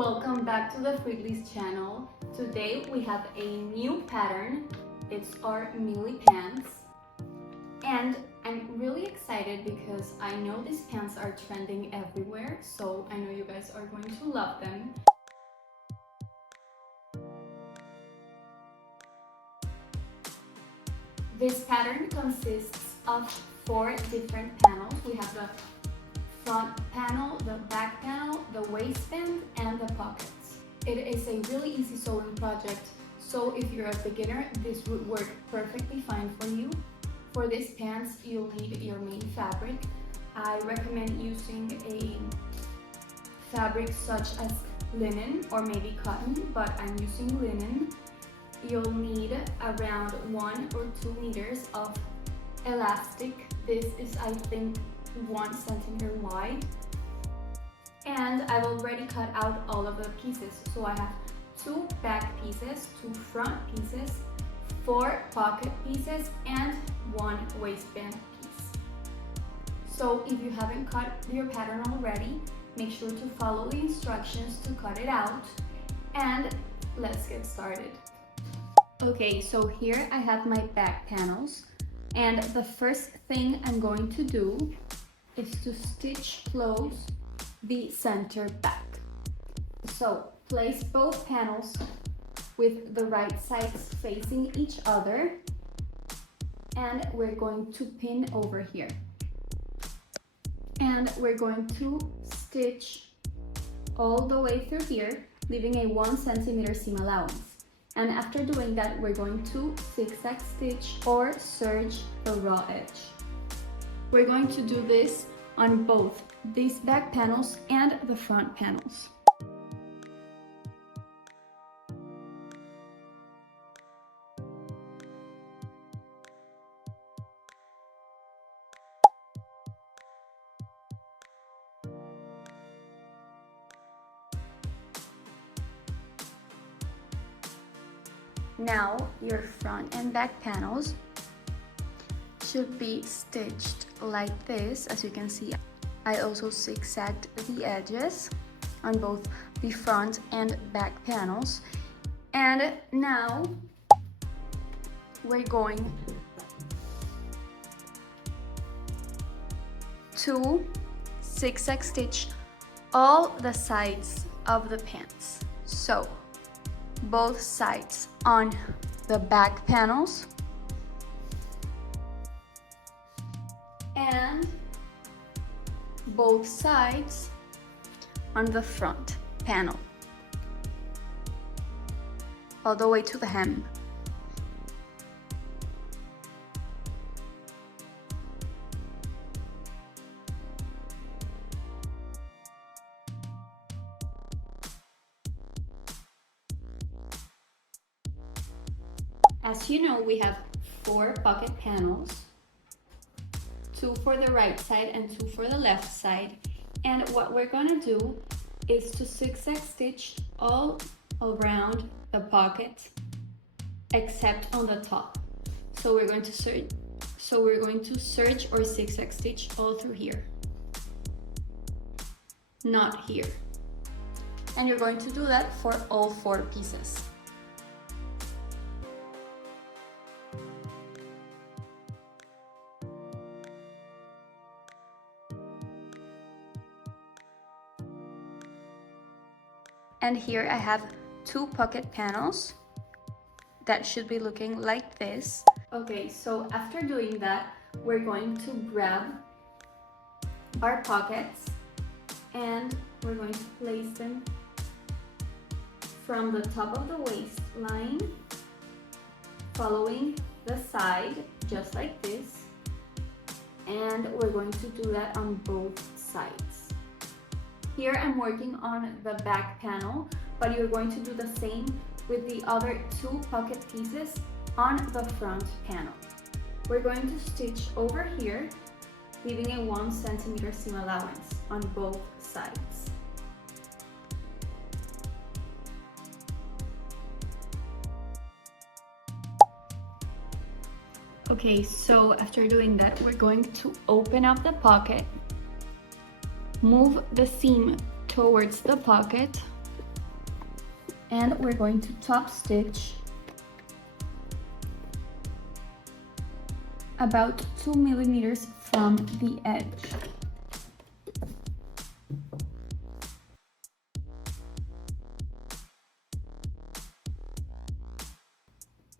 Welcome back to the Freaklies channel. Today we have a new pattern. It's our Millie pants. And I'm really excited because I know these pants are trending everywhere, so I know you guys are going to love them. This pattern consists of 4 different panels. We have the front panel, the back panel, the waistband, and the pockets. It is a really easy sewing project, so if you're a beginner, this would work perfectly fine for you. For these pants, you'll need your main fabric. I recommend using a fabric such as linen or maybe cotton, but I'm using linen. You'll need around 1 or 2 meters of elastic. This is, I think, 1 centimeter wide. And I've already cut out all of the pieces. So I have 2 back pieces, 2 front pieces, 4 pocket pieces, and 1 waistband piece. So if you haven't cut your pattern already, make sure to follow the instructions to cut it out. And let's get started. Okay, so here I have my back panels. And the first thing I'm going to do is to stitch close the center back. So place both panels with the right sides facing each other, and we're going to pin over here. And we're going to stitch all the way through here, leaving a 1 centimeter seam allowance. And after doing that, we're going to zigzag stitch or serge the raw edge. We're going to do this on both these back panels and the front panels. Now your front and back panels should be stitched like this. As you can see, I also zigzagged the edges on both the front and back panels. And now we're going to zigzag stitch all the sides of the pants. So both sides on the back panels and both sides on the front panel, all the way to the hem. As you know, we have 4 pocket panels, 2 for the right side and 2 for the left side. And what we're gonna do is to zigzag stitch all around the pocket except on the top. So we're going to serge or zigzag stitch all through here, not here. And you're going to do that for all 4 pieces. And here I have 2 pocket panels that should be looking like this. Okay, so after doing that, we're going to grab our pockets and we're going to place them from the top of the waistline, following the side, just like this. And we're going to do that on both sides. Here I'm working on the back panel, but you're going to do the same with the other 2 pocket pieces on the front panel. We're going to stitch over here, leaving a 1 centimeter seam allowance on both sides. Okay, so after doing that, we're going to open up the pocket, move the seam towards the pocket, And we're going to top stitch about 2 millimeters from the edge.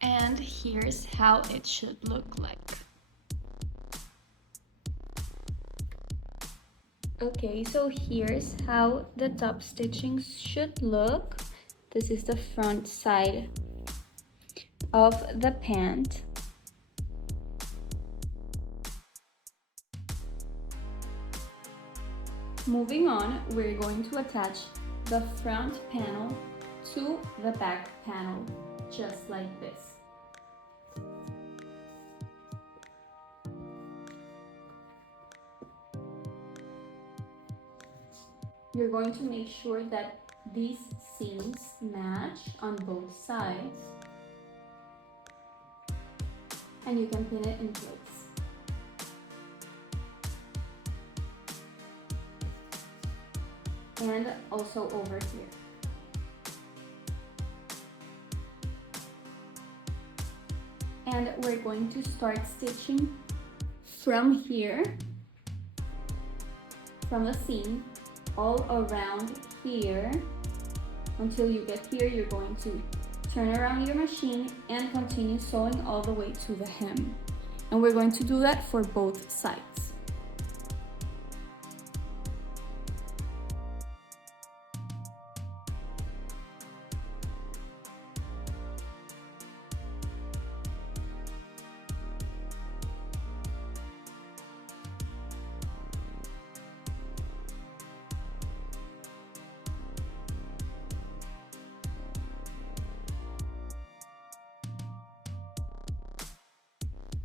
And here's how it should look like. Okay, so here's how the top stitching should look. This is the front side of the pant. Moving on, we're going to attach the front panel to the back panel, just like this. You're going to make sure that these seams match on both sides, and you can pin it in place. And also over here. And we're going to start stitching from here, from the seam, all around here. Until you get here, you're going to turn around your machine and continue sewing all the way to the hem. And we're going to do that for both sides.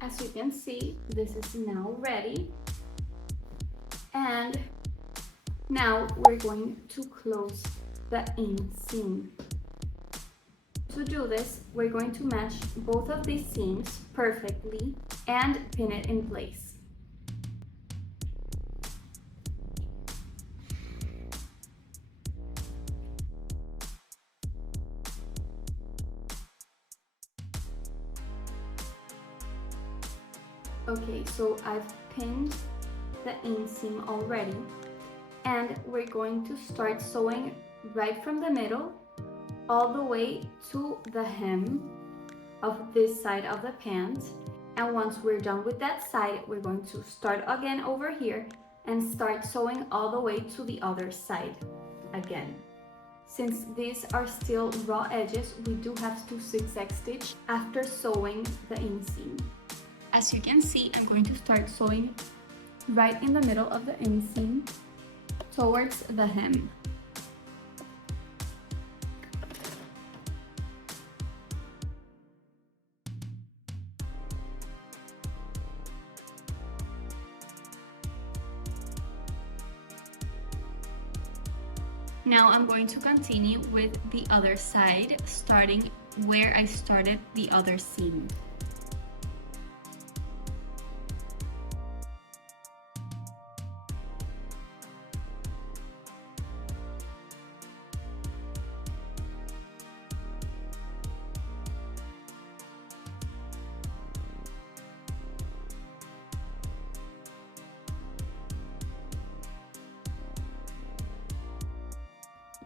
As you can see, this is now ready. And now we're going to close the inseam. To do this, we're going to match both of these seams perfectly and pin it in place. Okay, so I've pinned the inseam already, and we're going to start sewing right from the middle all the way to the hem of this side of the pant. And once we're done with that side, we're going to start again over here and start sewing all the way to the other side again. Since these are still raw edges, we do have to zigzag stitch after sewing the inseam. As you can see, I'm going to start sewing right in the middle of the inseam towards the hem. Now I'm going to continue with the other side, starting where I started the other seam.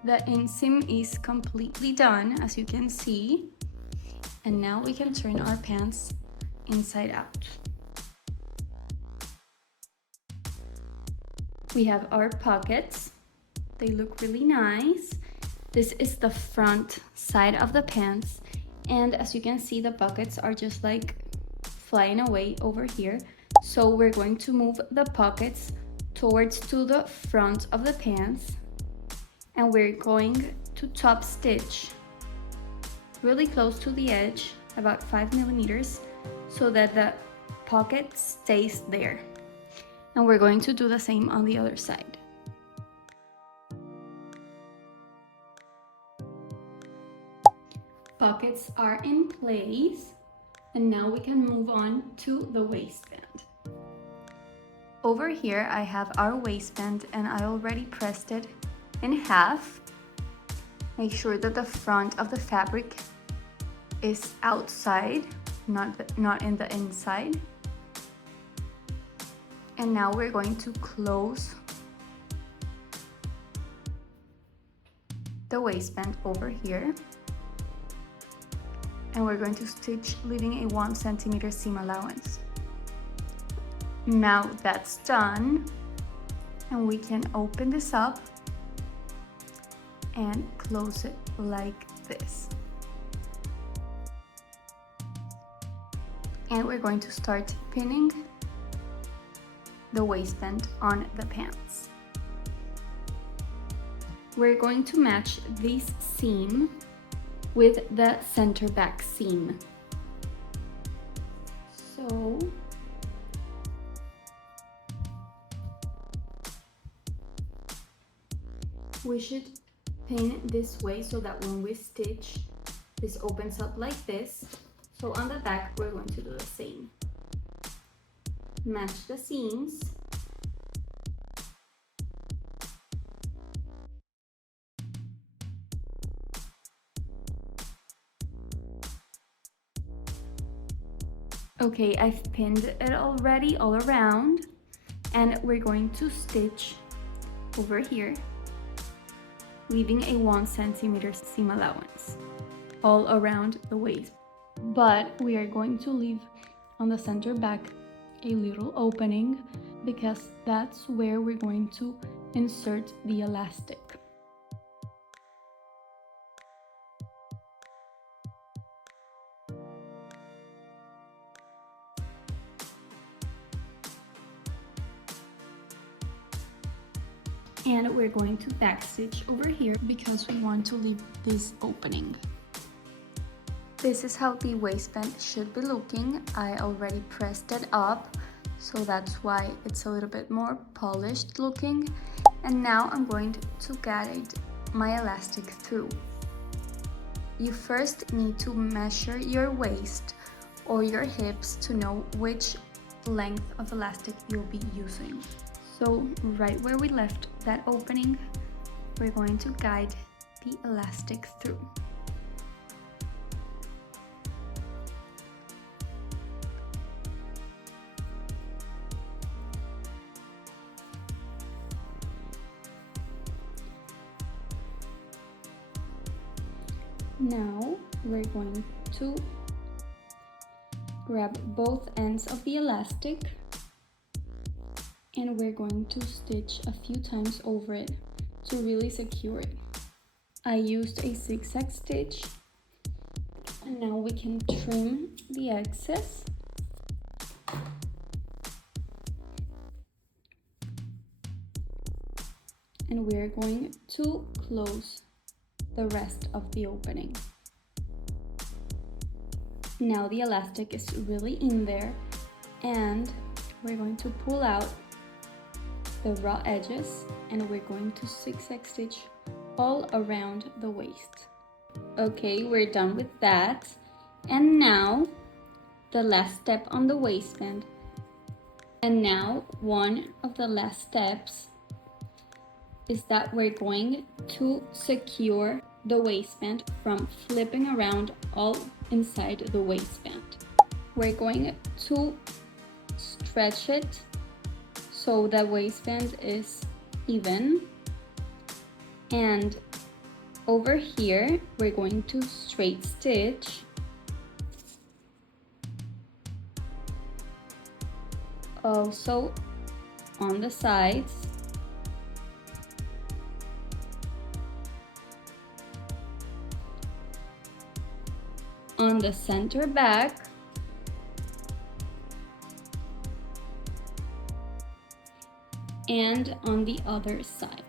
The inseam is completely done, as you can see. And now we can turn our pants inside out. We have our pockets. They look really nice. This is the front side of the pants. And as you can see, the pockets are just like flying away over here. So we're going to move the pockets towards to the front of the pants. And we're going to top stitch really close to the edge, about 5 millimeters, so that the pocket stays there. And we're going to do the same on the other side. Pockets are in place, and now we can move on to the waistband. Over here I have our waistband, and I already pressed it in half. Make sure that the front of the fabric is outside, not in the inside. And now we're going to close the waistband over here. And we're going to stitch leaving a 1 centimeter seam allowance. Now that's done, and we can open this up and close it like this. And we're going to start pinning the waistband on the pants. We're going to match this seam with the center back seam. So we should pin it this way so that when we stitch, this opens up like this. So on the back, we're going to do the same. Match the seams. Okay, I've pinned it already all around, and we're going to stitch over here, leaving a 1 centimeter seam allowance all around the waist. But we are going to leave on the center back a little opening because that's where we're going to insert the elastic. And we're going to backstitch over here because we want to leave this opening. This is how the waistband should be looking. I already pressed it up, so that's why it's a little bit more polished looking. And now I'm going to guide my elastic through. You first need to measure your waist or your hips to know which length of elastic you'll be using. So right where we left that opening, we're going to guide the elastic through. Now we're going to grab both ends of the elastic and we're going to stitch a few times over it to really secure it. I used a zigzag stitch, and now we can trim the excess. And we're going to close the rest of the opening. Now the elastic is really in there, and we're going to pull out the raw edges and we're going to zigzag stitch all around the waist. Okay, we're done with that. And now the last step on the waistband. And now one of the last steps is that we're going to secure the waistband from flipping around all inside the waistband. We're going to stretch it so the waistband is even, and over here we're going to straight stitch also on the sides, on the center back, and on the other side.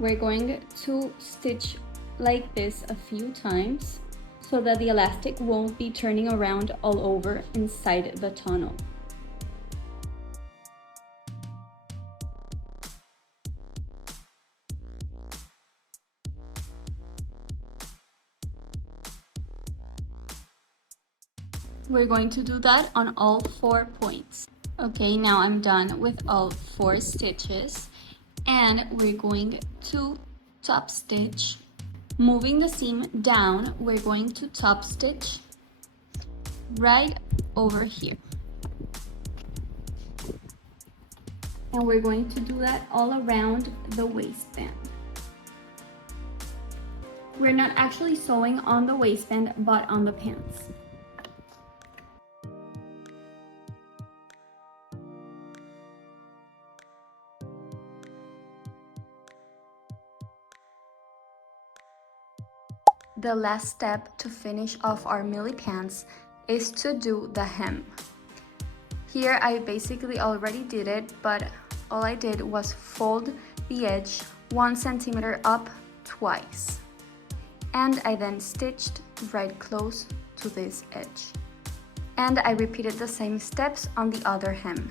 We're going to stitch like this a few times so that the elastic won't be turning around all over inside the tunnel. We're going to do that on all 4 points. Okay, now I'm done with all 4 stitches and we're going to top stitch. Moving the seam down, we're going to top stitch right over here. And we're going to do that all around the waistband. We're not actually sewing on the waistband, but on the pants. The last step to finish off our Millie pants is to do the hem. Here I basically already did it, but all I did was fold the edge 1 centimeter up twice. And I then stitched right close to this edge. And I repeated the same steps on the other hem.